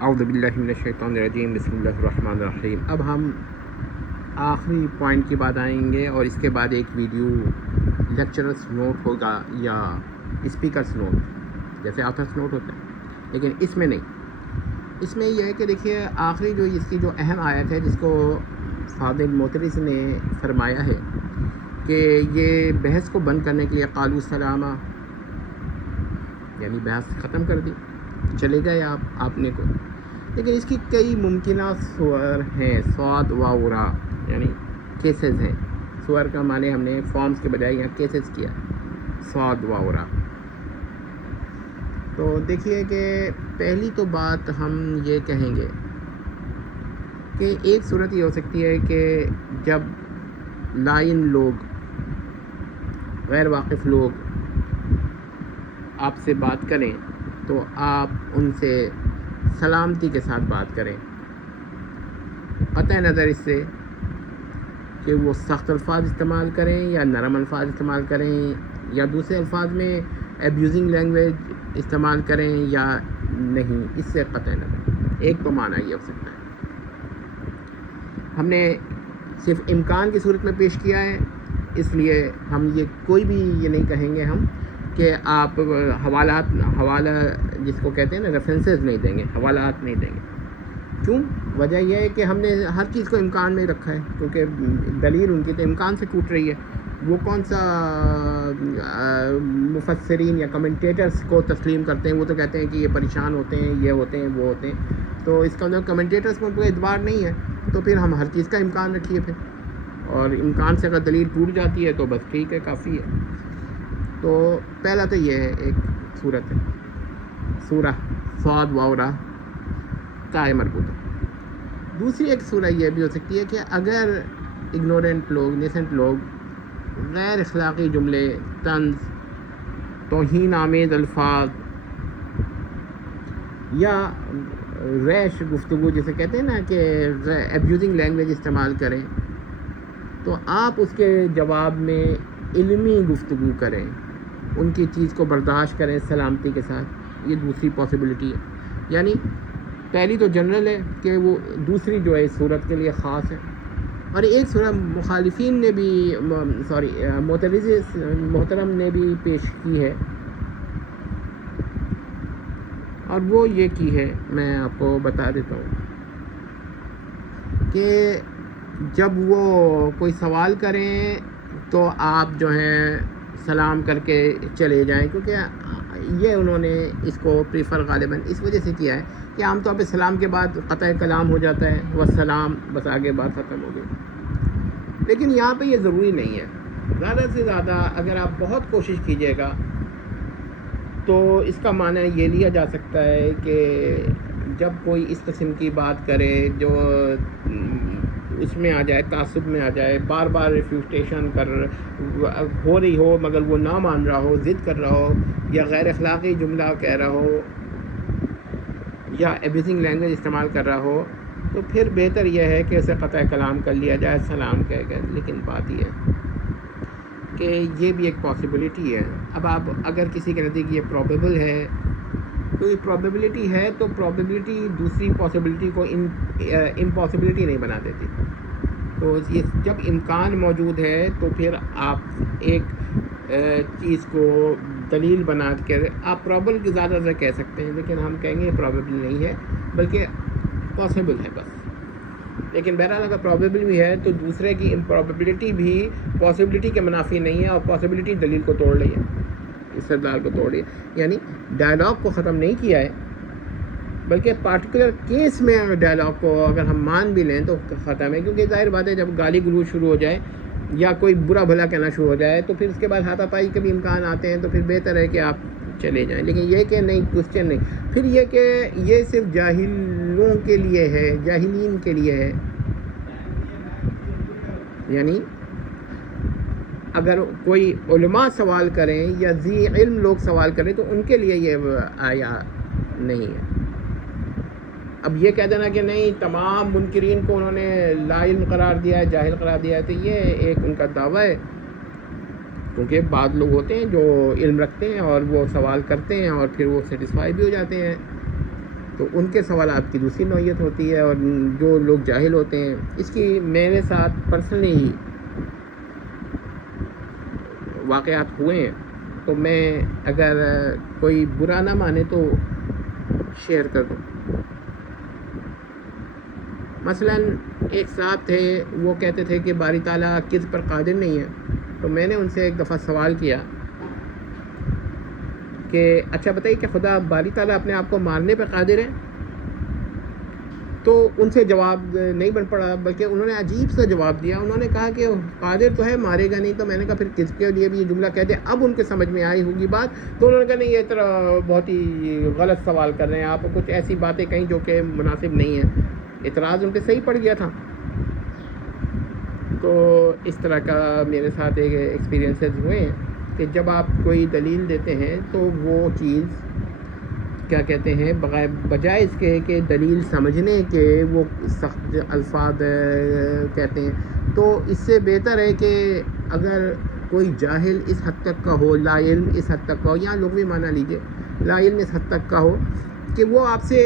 اعوذ باللہ من الشیطان الرجیم، بسم اللہ الرحمن الرحیم۔ اب ہم آخری پوائنٹ کی بات آئیں گے، اور اس کے بعد ایک ویڈیو لیکچررس نوٹ ہوگا یا اسپیکرس نوٹ، جیسے آتھرس نوٹ ہوتا ہے، لیکن اس میں نہیں۔ اس میں یہ ہے کہ دیکھیے آخری جو اس کی جو اہم آیت ہے، جس کو فاضل موترس نے فرمایا ہے کہ یہ بحث کو بند کرنے کے لیے قالوا سلاما، یعنی بحث ختم کر دی، چلے گئے آپ نے کو، لیکن اس کی کئی ممکنہ صور ہیں، صاد و را، یعنی کیسز ہیں۔ صور کا معنی ہم نے فارمز کے بجائے یہاں کیسز کیا، صاد و را۔ تو دیکھیے کہ پہلی تو بات ہم یہ کہیں گے کہ ایک صورت یہ ہو سکتی ہے کہ جب لائن لوگ، غیر واقف لوگ آپ سے بات کریں تو آپ ان سے سلامتی کے ساتھ بات کریں، قطع نظر اس سے کہ وہ سخت الفاظ استعمال کریں یا نرم الفاظ استعمال کریں، یا دوسرے الفاظ میں ایبیوزنگ لینگویج استعمال کریں یا نہیں، اس سے قطع نظر۔ ایک تو معنی یہ ہو سکتا ہے۔ ہم نے صرف امکان کی صورت میں پیش کیا ہے، اس لیے ہم یہ کوئی بھی یہ نہیں کہیں گے ہم کہ آپ حوالہ جس کو کہتے ہیں نا، ریفرنسز نہیں دیں گے، حوالات نہیں دیں گے۔ کیوں؟ وجہ یہ ہے کہ ہم نے ہر چیز کو امکان میں رکھا ہے، کیونکہ دلیل ان کی تو امکان سے ٹوٹ رہی ہے۔ وہ کون سا مفسرین یا کمنٹیٹرز کو تسلیم کرتے ہیں؟ وہ تو کہتے ہیں کہ یہ پریشان ہوتے ہیں، یہ ہوتے ہیں، وہ ہوتے ہیں۔ تو اس کا مطلب کمنٹیٹرز کو کوئی اعتبار نہیں ہے، تو پھر ہم ہر چیز کا امکان رکھیے پھر، اور امکان سے اگر دلیل ٹوٹ جاتی ہے تو بس ٹھیک ہے، کافی ہے۔ تو پہلا تو یہ ہے، ایک صورت ہے سورہ صاد و را تائے مربوطہ۔ دوسری ایک سورہ یہ بھی ہو سکتی ہے کہ اگر اگنورینٹ لوگ، نیسنٹ لوگ غیر اخلاقی جملے، طنز، توہین آمیز الفاظ یا ریش گفتگو جسے کہتے ہیں نا کہ ایبیوزنگ لینگویج استعمال کریں، تو آپ اس کے جواب میں علمی گفتگو کریں، ان کی چیز کو برداشت کریں سلامتی کے ساتھ۔ یہ دوسری پاسبلٹی ہے، یعنی پہلی تو جنرل ہے کہ وہ، دوسری جو ہے اس صورت کے لیے خاص ہے۔ اور ایک صورت مخالفین نے بھی، معترض محترم نے بھی پیش کی ہے، اور وہ یہ کی ہے، میں آپ کو بتا دیتا ہوں کہ جب وہ کوئی سوال کریں تو آپ جو ہے سلام کر کے چلے جائیں، کیونکہ یہ انہوں نے اس کو پریفر غالباً اس وجہ سے کیا ہے کہ عام طور پہ سلام کے بعد قطع کلام ہو جاتا ہے، والسلام، بس آگے بات ختم ہو گئی۔ لیکن یہاں پہ یہ ضروری نہیں ہے۔ زیادہ سے زیادہ اگر آپ بہت کوشش کیجیے گا تو اس کا معنی یہ لیا جا سکتا ہے کہ جب کوئی اس قسم کی بات کرے جو اس میں آ جائے، تعصب میں آ جائے، بار بار ریفیوٹیشن ہو رہی ہو مگر وہ نہ مان رہا ہو، ضد کر رہا ہو، یا غیر اخلاقی جملہ کہہ رہا ہو، یا ایبیوزنگ لینگویج استعمال کر رہا ہو، تو پھر بہتر یہ ہے کہ اسے قطع کلام کر لیا جائے، سلام کہہ کر۔ لیکن بات یہ ہے کہ یہ بھی ایک پاسبلٹی ہے۔ اب آپ اگر کسی کے نزدیک یہ پروبیبل ہے، تو یہ پروبیبلٹی ہے، تو پروبیبلٹی دوسری پاسبلٹی کو امپاسبلٹی نہیں بنا دیتی۔ تو یہ جب امکان موجود ہے تو پھر آپ ایک چیز کو دلیل بنا کے آپ پرابل کی زیادہ سے کہہ سکتے ہیں، لیکن ہم کہیں گے پرابیبل نہیں ہے، بلکہ پاسبل ہے بس۔ لیکن بہرحال اگر پرابیبل بھی ہے تو دوسرے کی امپرابیبلٹی بھی پاسبلٹی کے منافی نہیں ہے، اور پاسبلٹی دلیل کو توڑ رہی ہے، استدلال کو توڑ رہی ہے۔ یعنی ڈائلاگ کو ختم نہیں کیا ہے، بلکہ پارٹیکولر کیس میں اگر ڈائلاگ کو اگر ہم مان بھی لیں تو ختم ہے، کیونکہ ظاہر بات ہے جب گالی گلوچ شروع ہو جائے یا کوئی برا بھلا کہنا شروع ہو جائے تو پھر اس کے بعد ہاتھا پائی کے بھی امکان آتے ہیں، تو پھر بہتر ہے کہ آپ چلے جائیں۔ لیکن یہ کہ نہیں، کوشچن نہیں، پھر یہ کہ یہ صرف جاہلوں کے لیے ہے، جاہلین کے لیے ہے، یعنی اگر کوئی علماء سوال کریں یا ذی علم لوگ سوال کریں تو ان کے لیے یہ آیا نہیں ہے۔ اب یہ کہہ دینا کہ نہیں تمام منکرین کو انہوں نے لا علم قرار دیا ہے، جاہل قرار دیا ہے، تو یہ ایک ان کا دعویٰ ہے، کیونکہ بعض لوگ ہوتے ہیں جو علم رکھتے ہیں اور وہ سوال کرتے ہیں اور پھر وہ سیٹسفائی بھی ہو جاتے ہیں۔ تو ان کے سوالات کی دوسری نوعیت ہوتی ہے، اور جو لوگ جاہل ہوتے ہیں، اس کی میرے ساتھ پرسنلی واقعات ہوئے ہیں، تو میں اگر کوئی برا نہ مانے تو شیئر کر دوں۔ مثلا ایک صاحب تھے، وہ کہتے تھے کہ باری تعالیٰ کذب پر قادر نہیں ہے، تو میں نے ان سے ایک دفعہ سوال کیا کہ اچھا بتائیے کہ خدا باری تعالیٰ اپنے آپ کو مارنے پہ قادر ہے؟ تو ان سے جواب نہیں بن پڑا، بلکہ انہوں نے عجیب سا جواب دیا۔ انہوں نے کہا کہ قادر تو ہے، مارے گا نہیں۔ تو میں نے کہا پھر کس کے لیے بھی یہ جملہ کہہ دے؟ اب ان کے سمجھ میں آئی ہوگی بات، تو انہوں نے کہا نہیں، یہ طرح بہت ہی غلط سوال کر رہے ہیں آپ، کچھ ایسی باتیں کہیں جو کہ مناسب نہیں ہیں۔ اعتراض ان پہ صحیح پڑ گیا تھا۔ تو اس طرح کا میرے ساتھ ایک ایکسپیرینسز ہوئے ہیں کہ جب آپ کوئی دلیل دیتے ہیں تو وہ چیز کیا کہتے ہیں، بجائے اس کے کہ دلیل سمجھنے کے وہ سخت الفاظ کہتے ہیں، تو اس سے بہتر ہے کہ اگر کوئی جاہل اس حد تک کا ہو، لا علم اس حد تک کا ہو، یا لغوی معنی لیجئے، لا علم اس حد تک کا ہو کہ وہ آپ سے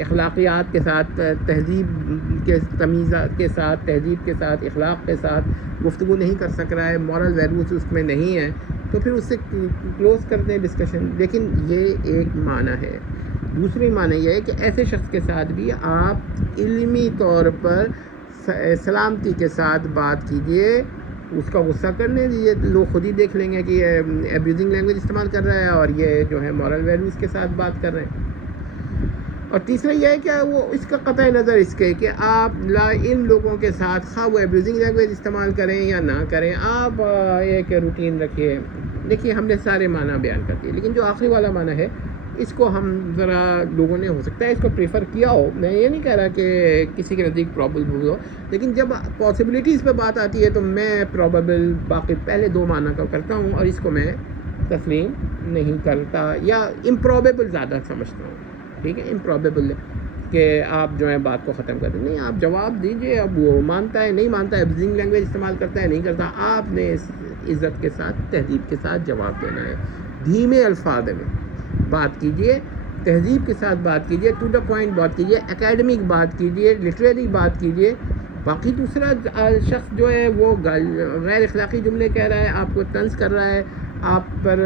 اخلاقیات کے ساتھ، تہذیب کے تمیزات کے ساتھ، تہذیب کے ساتھ، اخلاق کے ساتھ گفتگو نہیں کر سک رہا ہے، مورل ویلیوز اس میں نہیں ہے، تو پھر اس سے کلوز کر دیں ڈسکشن۔ لیکن یہ ایک معنی ہے۔ دوسری معنی یہ ہے کہ ایسے شخص کے ساتھ بھی آپ علمی طور پر سلامتی کے ساتھ بات کیجئے، اس کا غصہ کرنے دیجیے، لوگ خود ہی دیکھ لیں گے کہ یہ ایبیوزنگ لینگویج استعمال کر رہا ہے اور یہ جو ہے مورل ویلیوز کے ساتھ بات کر رہے ہیں۔ اور تیسرا یہ ہے کہ وہ اس کا قطع نظر اس کے کہ آپ لا علم لوگوں کے ساتھ خواہ وہ ایبیوزنگ لینگویج استعمال کریں یا نہ کریں، آپ ایک روٹین رکھیے۔ دیکھیے ہم نے سارے معنی بیان کر دیے، لیکن جو آخری والا معنی ہے اس کو ہم ذرا لوگوں نے ہو سکتا ہے اس کو پریفر کیا ہو، میں یہ نہیں کہہ رہا کہ کسی کے نزدیک پرابیبل ہو، لیکن جب پاسبلٹیز پہ بات آتی ہے تو میں پرابیبل باقی پہلے دو معنی کا کرتا ہوں، اور اس کو میں تسلیم نہیں کرتا، یا امپرابیبل زیادہ سمجھتا ہوں۔ ٹھیک ہے، امپرابیبل کہ آپ جو ہے بات کو ختم کر دیں، نہیں، آپ جواب دیجئے۔ اب وہ مانتا ہے نہیں مانتا ہے، ایبیوزنگ لینگویج استعمال کرتا ہے نہیں کرتا، آپ نے عزت کے ساتھ، تہذیب کے ساتھ جواب دینا ہے۔ دھیمے الفاظ میں بات کیجئے، تہذیب کے ساتھ بات کیجئے، ٹو دا پوائنٹ بات کیجئے، اکیڈمک بات کیجئے، لٹریری بات کیجئے۔ باقی دوسرا شخص جو ہے وہ غیر اخلاقی جملے کہہ رہا ہے، آپ کو طنز کر رہا ہے، آپ پر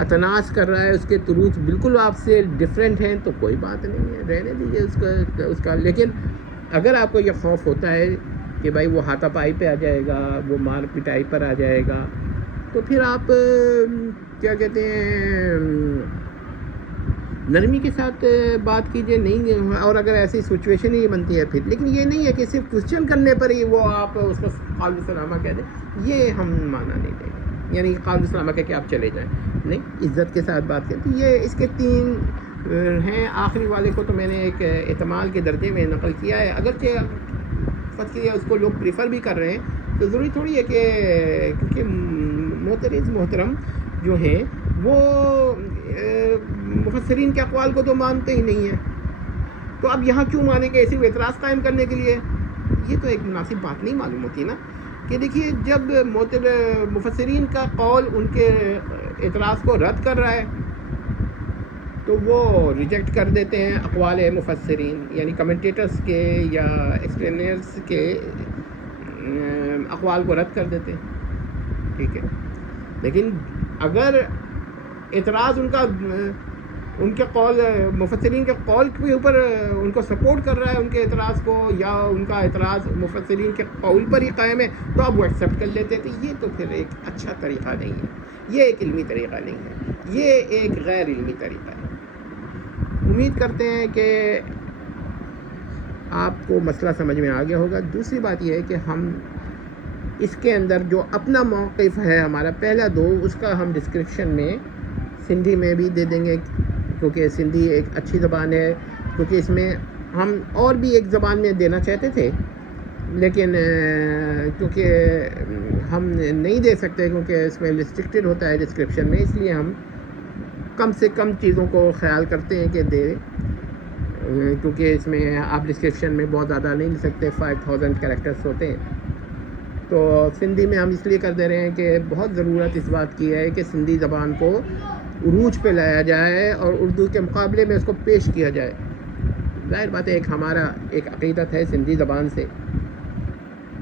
اتناس کر رہا ہے، اس کے تروث بالکل آپ سے ڈیفرنٹ ہیں، تو کوئی بات نہیں ہے، رہنے دیجیے اس کا۔ لیکن اگر آپ کو یہ خوف ہوتا ہے کہ بھائی وہ ہاتھا پائی پہ آ جائے گا، وہ مار پٹائی پر آ جائے گا، تو پھر آپ کیا کہتے ہیں، نرمی کے ساتھ بات کیجئے۔ نہیں، اور اگر ایسی سچویشن ہی بنتی ہے پھر، لیکن یہ نہیں ہے کہ صرف کوشچن کرنے پر ہی وہ آپ اس کو قابل سلامہ کہہ دیں، یہ ہم مانا نہیں دیں گے، یعنی قابل سلامہ کہہ کے آپ چلے جائیں، نہیں، عزت کے ساتھ بات کریں۔ تو یہ اس کے تین ہیں۔ آخری والے کو تو میں نے ایک احتمال کے درجے میں نقل کیا ہے، اگرچہ فرض کیا اس کو لوگ پریفر بھی کر رہے ہیں، تو ضروری تھوڑی ہے کہ کیونکہ محترم جو ہیں وہ مفسرین کے اقوال کو تو مانتے ہی نہیں ہیں، تو اب یہاں کیوں مانیں گے صرف اعتراض قائم کرنے کے لیے؟ یہ تو ایک مناسب بات نہیں معلوم ہوتی نا، کہ دیکھیے جب مفسرین کا قول ان کے اعتراض کو رد کر رہا ہے تو وہ ریجیکٹ کر دیتے ہیں اقوال مفسرین، یعنی کمنٹیٹرز کے یا ایکسپلینرز کے اقوال کو رد کر دیتے ہیں، ٹھیک ہے۔ لیکن اگر اعتراض ان کے قول، مفسرین کے قول کے اوپر ان کو سپورٹ کر رہا ہے، ان کے اعتراض کو، یا ان کا اعتراض مفسرین کے قول پر ہی قائم ہے، تو اب وہ ایکسیپٹ کر لیتے تھے۔ یہ تو پھر ایک اچھا طریقہ نہیں ہے، یہ ایک علمی طریقہ نہیں ہے، یہ ایک غیر علمی طریقہ ہے۔ امید کرتے ہیں کہ آپ کو مسئلہ سمجھ میں آ گیا ہوگا۔ دوسری بات یہ ہے کہ ہم اس کے اندر جو اپنا موقف ہے ہمارا پہلا دو، اس کا ہم ڈسکرپشن میں سندھی میں بھی دے دیں گے، کیونکہ سندھی ایک اچھی زبان ہے، کیونکہ اس میں ہم اور بھی ایک زبان میں دینا چاہتے تھے، لیکن کیونکہ ہم نہیں دے سکتے، کیونکہ اس میں ریسٹرکٹڈ ہوتا ہے ڈسکرپشن میں، اس لیے ہم کم سے کم چیزوں کو خیال کرتے ہیں کہ دے، کیونکہ اس میں آپ ڈسکرپشن میں بہت زیادہ نہیں لکھ سکتے، 5000 کریکٹرز ہوتے ہیں۔ تو سندھی میں ہم اس لیے کر دے رہے ہیں کہ بہت ضرورت اس بات کی ہے کہ سندھی زبان کو عروج پہ لایا جائے اور اردو کے مقابلے میں اس کو پیش کیا جائے. ظاہر بات ہے ایک ہمارا ایک عقیدت ہے سندھی زبان سے,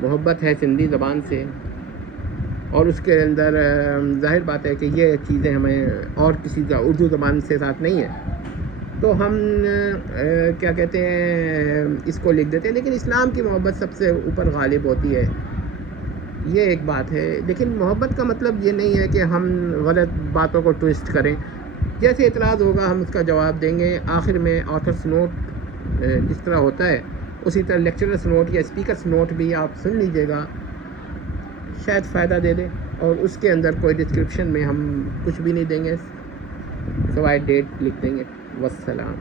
محبت ہے سندھی زبان سے, اور اس کے اندر ظاہر بات ہے کہ یہ چیزیں ہمیں اور کسی اردو زبان سے ساتھ نہیں ہیں, تو ہم کیا کہتے ہیں اس کو لکھ دیتے ہیں. لیکن اسلام کی محبت سب سے اوپر غالب ہوتی ہے, یہ ایک بات ہے. لیکن محبت کا مطلب یہ نہیں ہے کہ ہم غلط باتوں کو ٹویسٹ کریں. جیسے اعتراض ہوگا ہم اس کا جواب دیں گے. آخر میں آتھرس نوٹ جس طرح ہوتا ہے اسی طرح لیکچررس نوٹ یا اسپیکرس نوٹ بھی آپ سن لیجیے گا, شاید فائدہ دے دے. اور اس کے اندر کوئی ڈسکرپشن میں ہم کچھ بھی نہیں دیں گے سوائے ڈیٹ لکھ دیں گے. والسلام.